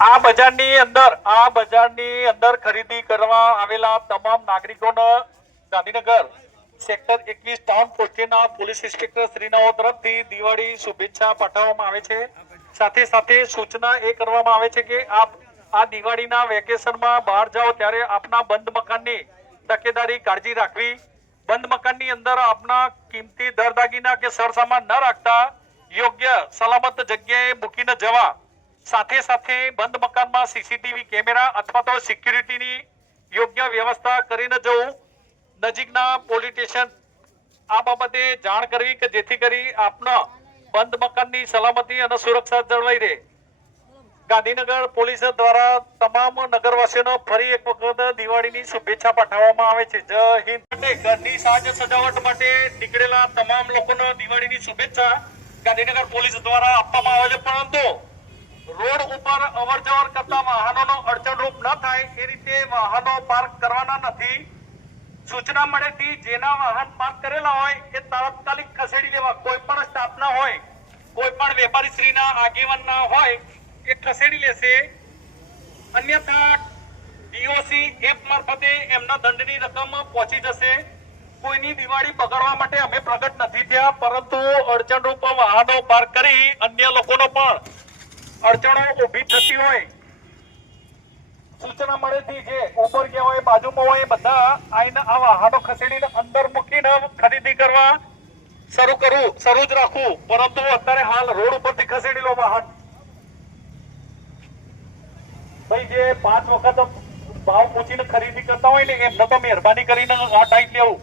આ બજારની અંદર, આ બજારની અંદર ખરીદી કરવા આવેલા તમામ નાગરિકોને ગાંધીનગર સેક્ટર એકવીસ ટાઉન પોસ્ટના પોલીસ ઇન્સ્પેક્ટર શ્રીનાઓ તરફથી દિવાળી શુભેચ્છા પાઠવવામાં આવે છે. સાથે સાથે સૂચના એ કરવામાં આવે છે કે આપ આ દિવાળીના વેકેશનમાં બહાર જાઓ ત્યારે આપના બંધ મકાનની તકેદારી કાળજી રાખવી. બંધ મકાનની અંદર આપના કિંમતી દર દાગીના કે સરસામાન ન રાખતા યોગ્ય સલામત જગ્યાએ મૂકીને જવા. સાથે સાથે બંધ મકાનમાં સીસીટીવી કેમેરા અથવા તો સિક્યુરિટીની યોગ્ય વ્યવસ્થા કરીને જવું. નજીકના પોલીસ સ્ટેશન આ બાબતે જાણ કરવી કે જેથી કરી આપના બંધ મકાનની સલામતી અને સુરક્ષા જળવાઈ રહે. ગાંધીનગર પોલીસ દ્વારા તમામ નગરવાસીઓનો ફરી એક વખત દિવાળીની શુભેચ્છા પાઠવવામાં આવે છે. જય હિન્દ. ઘરની સાજ સજાવટ માટે નીકળેલા તમામ લોકોને દિવાળીની શુભેચ્છા ગાંધીનગર પોલીસ દ્વારા આપવામાં આવે છે. પરંતુ ઉપર અવર જવર કરતા વાહનોનો અડચણરૂપ ન થાય એ રીતે વાહનો પાર્ક કરવાના નથી. સૂચના મળેથી જેના વાહન પાર્ક કરેલા હોય એ તાત્કાલિક ખસેડી લેવા કોઈ પણ સ્ટાફના હોય, કોઈ પણ વેપારી શ્રીના આગેવાનના હોય એ ખસેડી લેશે. અન્યથા ડીઓસી એપ મારફતે એમના દંડની રકમ પહોંચી જશે. કોઈની દિવાળી બગાડવા માટે અમે પ્રગટ નથી થયા, પરંતુ અડચણરૂપ વાહનો પાર્ક કરી અન્ય લોકોનો પણ અડચણો ઊભી થતી હોય. સૂચના મળેથી જે ઉપર ગયા હોય બાજુમાં હોય બધા આઈને આ વાહનો ખસેડીને અંદર મૂકીને ખરીદી કરવા શરૂ કરવું શરૂ જ રાખવું પરંતુ અત્યારે હાલ રોડ ઉપરથી ખસેડી લો વાહન. ભાઈ, જે પાંચ વખત ભાવ પૂછીને ખરીદી કરતા હોય ને એમને તો મહેરબાની કરીને આ ટાઈમ લેવું.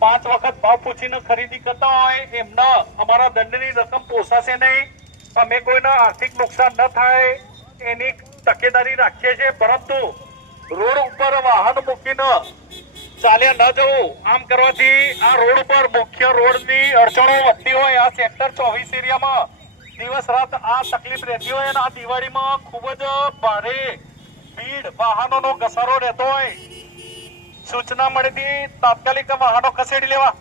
પાંચ વખત ભાવ પૂછીને ખરીદી કરતા હોય, એમને અમારા દંડની રકમ પોસાશે નહીં. અમે કોઈને આર્થિક નુકસાન ન થાય એની તકેદારી રાખીએ છીએ, પરંતુ રોડ ઉપર વાહન મૂકીને ચાલ્યા ન જવું, આમ કરવાથી આ રોડ ઉપર મુખ્ય રોડની અડચણો વધતી હોય. આ સેક્ટર ચોવીસ એરિયામાં દિવસ રાત આ તકલીફ રહેતી હોય અને આ દિવાળીમાં ખૂબ જ ભારે ભીડ, વાહનોનો ઘસારો રહેતો હોય. સૂચના મળીથી તાત્કાલિક વાહનો ખસેડી લેવા.